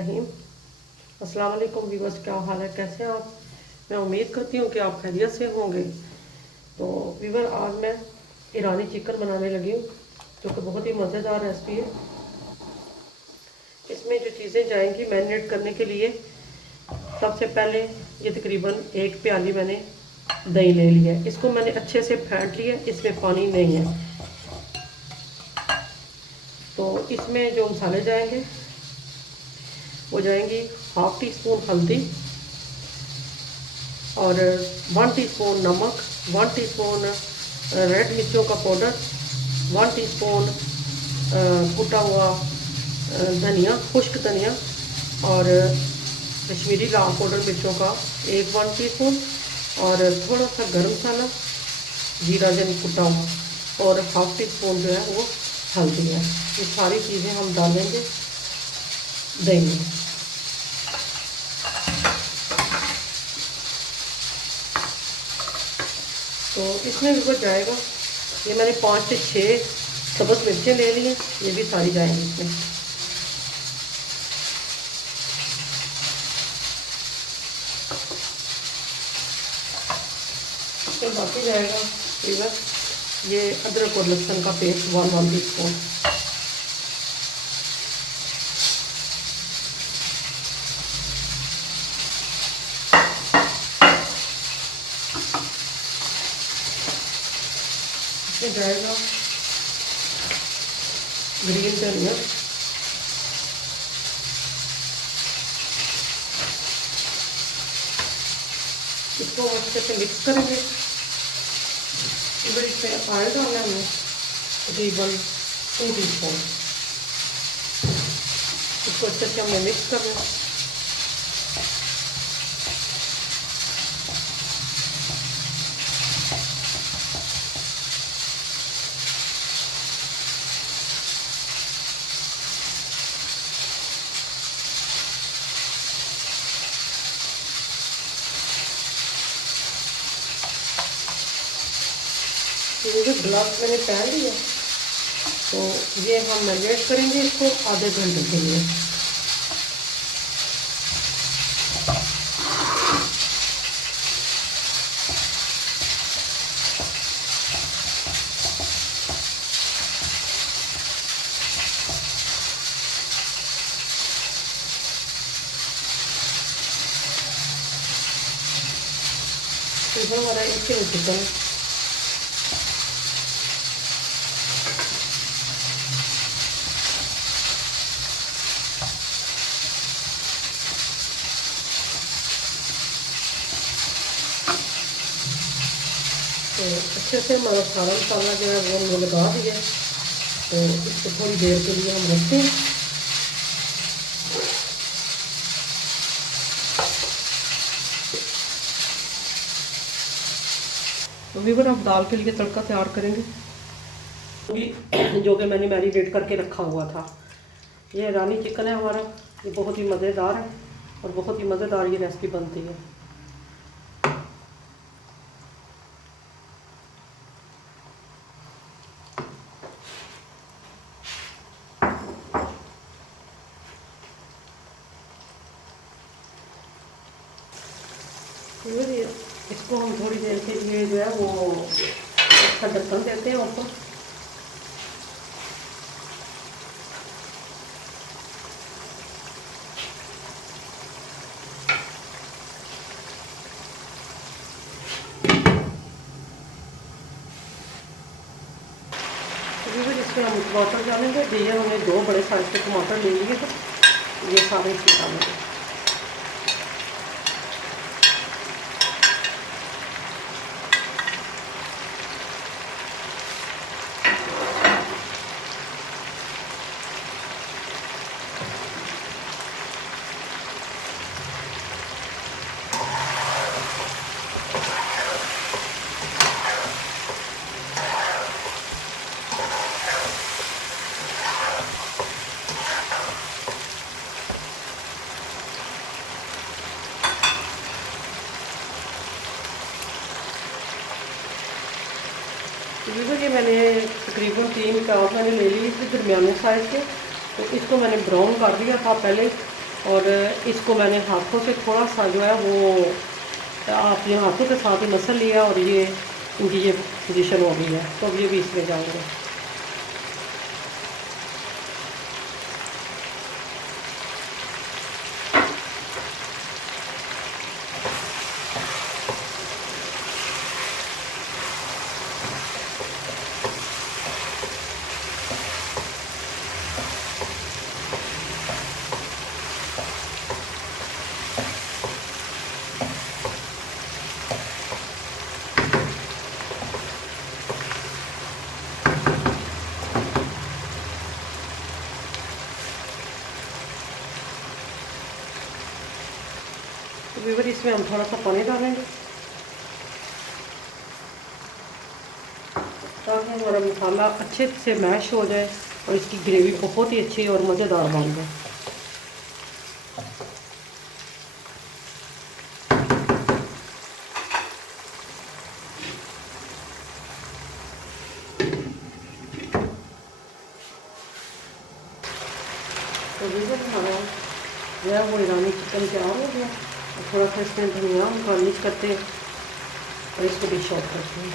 रहीम। अस्सलाम वालेकुम व्यूअर्स, क्या हाल है, कैसे हैं आप। मैं उम्मीद करती हूँ कि आप खैरियत से होंगे। तो व्यूअर, आज मैं ईरानी चिकन बनाने लगी हूँ जो कि बहुत ही मज़ेदार रेसिपी है। इसमें जो चीज़ें जाएंगी मैरिनेट करने के लिए, सबसे पहले ये तकरीबन 1 प्याली मैंने दही ले लिया है। इसको मैंने अच्छे से फेंट लिया, इसमें पानी नहीं है। तो इसमें जो मसाले जाएंगे वो जाएंगी 1/2 टीस्पून हल्दी और 1 टीस्पून नमक, 1 टीस्पून रेड मिर्चों का पाउडर, 1 टीस्पून कुटा हुआ धनिया, खुश्क धनिया और कश्मीरी लाल पाउडर मिर्चों का 1 टीस्पून और थोड़ा सा गर्म मसाला, जीरा जन कुटा हुआ और 1/2 टीस्पून जो है वो हल्दी है। ये सारी चीज़ें हम डालेंगे दही में। तो इसमें भी बच जाएगा। ये मैंने 5 से 6 सब्ज़ मिर्चें ले ली हैं, ये भी सारी जाएंगी इसमें। इसमें बाकी जाएगा फ्लेवर ये अदरक और लहसुन का पेस्ट 1 टीस्पून। इसमें जाएगा ग्रीन धनिया, इसको अच्छे से मिक्स करेंगे। इधर इसमें ऑयल डालना है हमें तकरीबन 2 टीस्पून। इसको अच्छे से हमने मिक्स करना है। ये ग्लास मैंने पहन लिया, तो ये हम मैरिनेट करेंगे इसको आधे घंटे के लिए। तो हमारा 1 किलो चिकन तो अच्छे से हमारा सारा मसाला जो है वो हमने लगा दिया। तो इसको थोड़ी देर के लिए हम रखते हैं। तो वीवर अब दाल के लिए तड़का तैयार करेंगे जो कि मैंने मैरिनेट करके रखा हुआ था। ये ईरानी चिकन है हमारा, ये बहुत ही मज़ेदार है और बहुत ही मज़ेदार ये रेसिपी बनती है। फिर इसको हम थोड़ी देर के लिए जो है वो अच्छा ढक्कन देते हैं ऊपर। फिर इसमें हम टमाटर डालेंगे। ये हमने 2 बड़े साइज के टमाटर ले लिए थे, ये सारे इसमें डालेंगे। ये मैंने तकरीबन 3 प्याज मैंने ले ली इसके दरमियाने साइज़ के। तो इसको मैंने ब्राउन कर दिया था पहले, और इसको मैंने हाथों से थोड़ा सा जो है वो अपने हाथों के साथ ही मसल लिया और ये इनकी ये पोजीशन हो गई है। तो अब ये भी इसमें जाएंगे। तो व्यूअर इसमें हम थोड़ा सा पानी डालेंगे ताकि हमारा मसाला अच्छे से मैश हो जाए और इसकी ग्रेवी बहुत ही अच्छी और मज़ेदार बन जाए। तो व्यूअर हमारा जो है वो ईरानी चिकन तैयार हो गया। और थोड़ा सा इसमें धनिया गार्निश करते हैं और इसको डिश आउट करते हैं।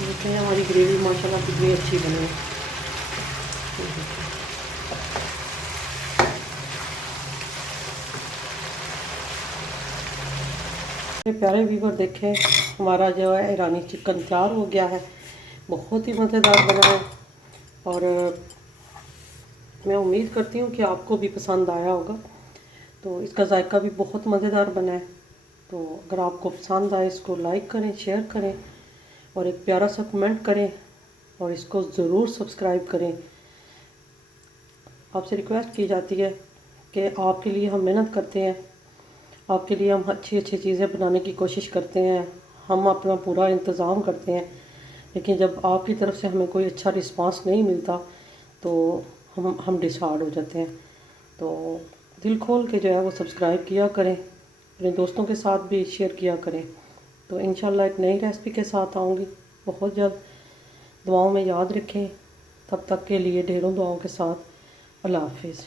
देखिए हमारी ग्रेवी माशाल्लाह कितनी अच्छी बनी है। प्यारे व्यूअर देखें हमारा जो है ईरानी चिकन तैयार हो गया है। बहुत ही मज़ेदार बना है और मैं उम्मीद करती हूँ कि आपको भी पसंद आया होगा। तो इसका जायका भी बहुत मज़ेदार बना है। तो अगर आपको पसंद आए इसको लाइक करें, शेयर करें और एक प्यारा सा कमेंट करें और इसको ज़रूर सब्सक्राइब करें। आपसे रिक्वेस्ट की जाती है कि आपके लिए हम मेहनत करते हैं, आपके लिए हम अच्छी अच्छी चीज़ें बनाने की कोशिश करते हैं, हम अपना पूरा इंतज़ाम करते हैं, लेकिन जब आपकी तरफ से हमें कोई अच्छा रिस्पांस नहीं मिलता तो हम डिसहार्ड हो जाते हैं। तो दिल खोल के जो है वो सब्सक्राइब किया करें, अपने दोस्तों के साथ भी शेयर किया करें। तो इंशाल्लाह एक नई रेसिपी के साथ आऊँगी बहुत जल्द। दुआओं में याद रखें। तब तक के लिए ढेरों दुआओं के साथ अल्लाह हाफिज़।